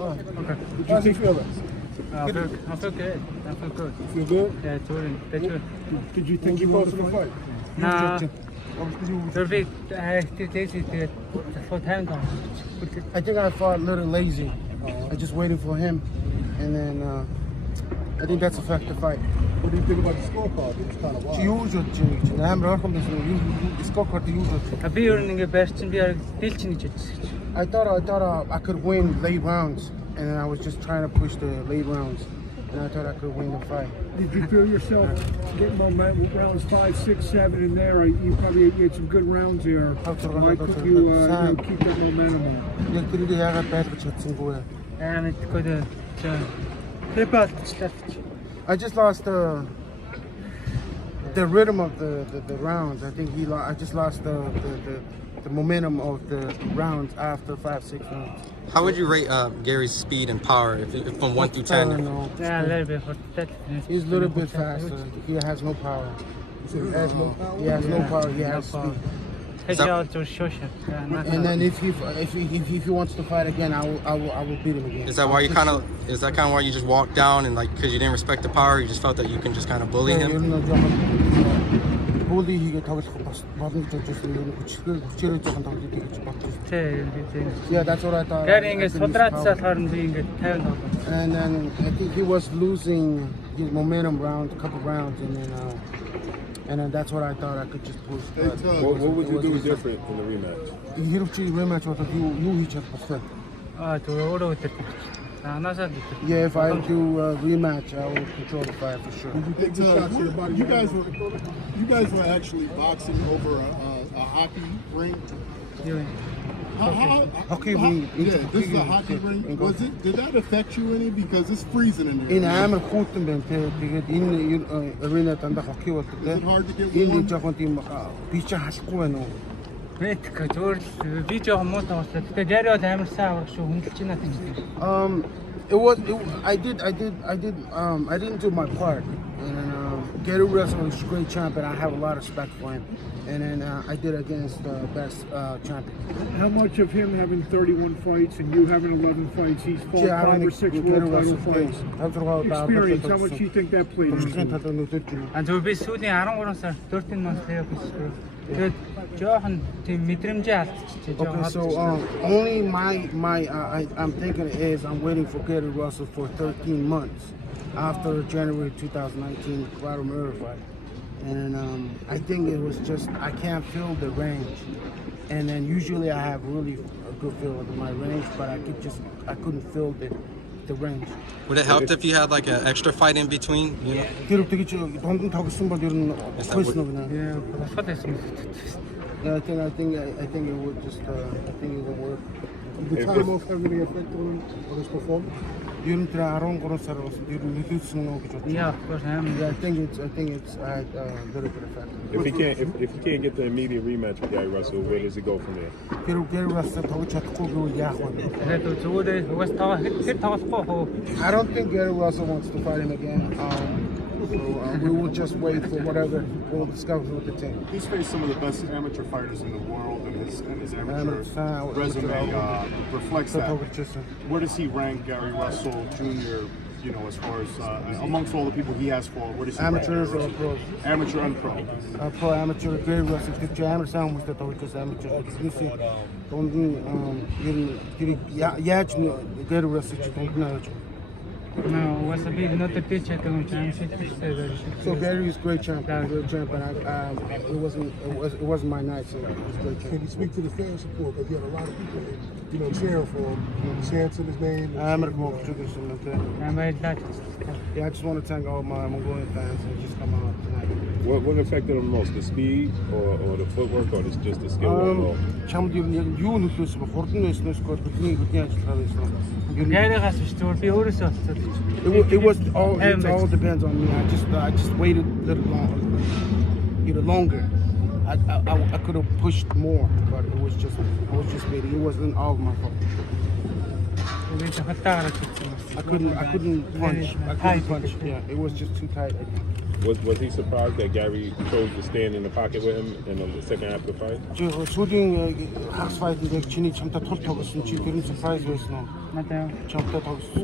Okay. How's he feeling? I feel good. I feel good. You feel good? Yeah, Jordan. That's good. Did you think you were supposed to fight? Nah. I think I fought a little lazy. I just waited for him, and then I think that's affected the fight. What do you think about the scorecard? It was kind of wild. 지우졌지. 나한테 할거면서 스코어카드 지우졌지. Би ер нь ингээ байрчин би дийлчин гэж бодсон. I thought I could win late rounds, and then I was just trying to push the late rounds, and I thought I could win the fight. Did you feel yourself getting momentum with rounds 5, 6, 7 in there? You probably had some good rounds there. Why couldn't you keep that momentum on? Яг тэрийг яагаад байлгаж чадсангүй вэ? Мэдгүй трипл члээ. I just lost the rhythm of the rounds. I think I just lost the momentum of the rounds after 5, 6 rounds. How would you rate Gary's speed and power if from 1 through 10? Yeah, a little bit. He's a little bit faster. He has no power. He has no power. He has speed. And then if he wants to fight again, I will beat him again. Is that why you why you just walked down and like because you didn't respect the power, you just felt that you can just kind of bully him? Bully хийгээ тоглох болно гэж бодсон юм. Хүчээр жоохон тоглох гэж бодсон. Yeah, that's what I thought. Гэр ингэ судраацсаар харин би ингэ 50 тоглоо. And then I think he was losing his momentum couple rounds, and then that's what I thought I could just push. What would you do different in the rematch? Хэрвээ rematch бодоод юу хийж чадах вэ? Тэг өөрөө өдөрт. Анаасаа бид. Yeah, if I do a rematch, I will control the fight for sure. You guys were actually boxing over a hockey ring. Hockey ring. Yeah, this is a hockey ring. Did that affect you any? Because it's freezing in there. Энэ амар хүүтэн байна те. Тэгээд энэ арена дандаа хоккей болдог те. Энэ жоохон тийм би ч халахгүй байна уу? Бэтг зөвөр би жоохон муу тоглосон. Тэгээ Гари бол амар сайн авах шүү хөндлөж байна гэж. I didn't do my part. And then Gary Russell is a great champ, and I have a lot of respect for him. And then I did against the best champion. How much of him having 31 fights and you having 11 fights, he's fought 5 or 6 world title fights? Experience, how much do you think that played into it? Зөв би сүүлийн 13 сар 14 мас явах гэсэн. Тэгээд жоохон тийм мэдрэмжээ алдчихжээ. Okay, so only I'm thinking is I'm waiting for Gary Russell for 13 months after January 2019 Claudio Murray fight, and I think it was just I can't feel the range, and then usually I have really a good feel of my range, but I couldn't feel the range. Would it help if you had like an extra fight in between? You know? Yeah, I think it would just I think it would work. Did the time off have any effect on his performance? Yeah, of course I am. Yeah, I think it's had a little bit of effect. If he can't get the immediate rematch with Gary Russell, where does it go from there? Gary Russell I don't think Gary Russell wants to fight him again. So we will just wait for whatever we'll discover with the team. He's faced some of the best amateur fighters in the world, and his amateur resume reflects that. Where does he rank Gary Russell Jr., you know, as far as amongst all the people he has fought? Where does he amateurs rank? or pros? Amateur and pro. Pro amateur, Gary Russell. Amateur sound was that amateur. Gary Russell. No, was a big not a teacher to So Gary is great champ, but it wasn't my night, so it was great champ. Can you speak to the fan support? Because you had a lot of people, you know, cheering for him, chanting his name. Yeah, I just want to thank all my Mongolian fans who just come out tonight. What affected him most, the speed or the footwork or just the skill? It all depends on me. I just waited a little longer. I could have pushed more, but I was just waiting. It wasn't all my fault. I couldn't punch. Yeah, it was just too tight. Was he surprised that Gary chose to stand in the pocket with him in the second half of the fight? 저 소딩 학스 파이트인데 진이 참다 털 타고서 지 그런 서프라이즈 했어. 맞아요. 참다 타고서.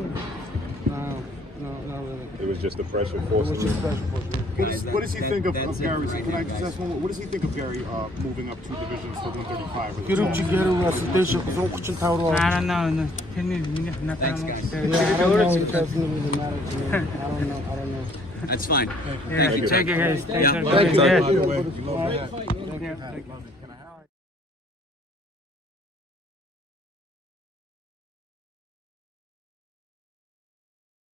No, really. It was just the pressure It forcing was him. just special for me. What does he think of Gary? Can I just ask one more? What does he think of Gary moving up 2 divisions to 135? 기름지 게르 왔을 때 셔서 쿠친 타오로. I don't know. Tell me, not Yeah, I don't know. It doesn't really matter to me. I don't know. That's fine. Yeah, take it, guys. Thanks for Thank coming. you. Yeah.